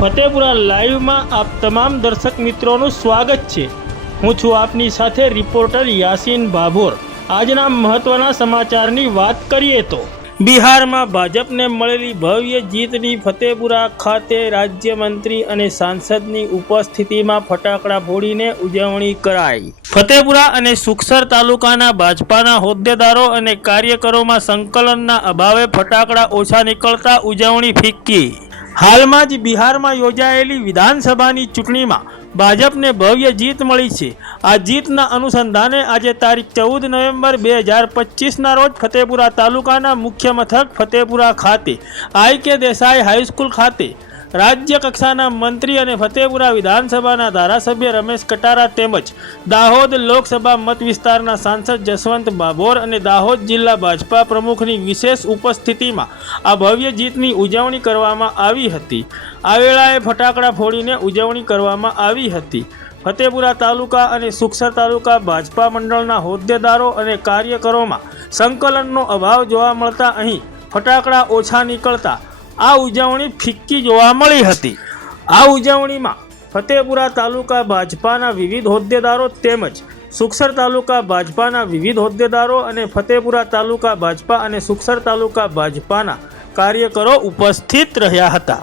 ફતેપુરા લાઈવમાં આપ તમામ દર્શક મિત્રોનું સ્વાગત છે. હું છું આપની સાથે રિપોર્ટર યાસીન ભાભોર આજના મહત્વના સમાચારની વાત કરીએ તો, બિહારમાં ભાજપને મળેલી ભવ્ય જીતની ફતેપુરા ખાતે રાજ્યમંત્રી અને સાંસદની ઉપસ્થિતિમાં ફટાકડા ફોડીને ઉજવણી કરાઈ. ફતેપુરા અને સુખસર તાલુકાના ભાજપાના હોદ્દેદારો અને કાર્યકરોમાં સંકલનના અભાવે ફટાકડા ઓછા નીકળતા ઉજવણી ફિક્કી. હાલમાં જ બિહારમાં યોજાયેલી વિધાનસભાની ચૂંટણીમાં ભાજપને ભવ્ય જીત મળી છે. આ જીતના અનુસંધાને આજે તારીખ ચૌદ નવેમ્બર બે હજાર પચીસના રોજ ફતેપુરા તાલુકાના મુખ્ય મથક ફતેપુરા ખાતે આઈ કે દેસાઈ હાઈસ્કૂલ ખાતે રાજ્ય કક્ષાના મંત્રી અને ફતેપુરા વિધાનસભાના ધારાસભ્ય રમેશ કટારા તેમજ દાહોદ લોકસભા મત વિસ્તારના સાંસદ જસવંત બાબોર અને દાહોદ જિલ્લા ભાજપા પ્રમુખની વિશેષ ઉપસ્થિતિમાં આ ભવ્ય જીતની ઉજવણી કરવામાં આવી હતી. આ વેળાએ ફટાકડા ફોડીને ઉજવણી કરવામાં આવી હતી. ફતેપુરા તાલુકા અને સુખસર તાલુકા ભાજપા મંડળના હોદ્દેદારો અને કાર્યકરોમાં સંકલનનો અભાવ જોવા મળતા અહીં ફટાકડા ઓછા નીકળતા આ ઉજવણી ફિક્કી જોવા મળી હતી. આ ઉજવણીમાં ફતેપુરા તાલુકા ભાજપાના વિવિધ હોદ્દેદારો તેમજ સુખસર તાલુકા ભાજપાના વિવિધ હોદ્દેદારો અને ફતેપુરા તાલુકા ભાજપા અને સુખસર તાલુકા ભાજપાના કાર્યકરો ઉપસ્થિત રહ્યા હતા.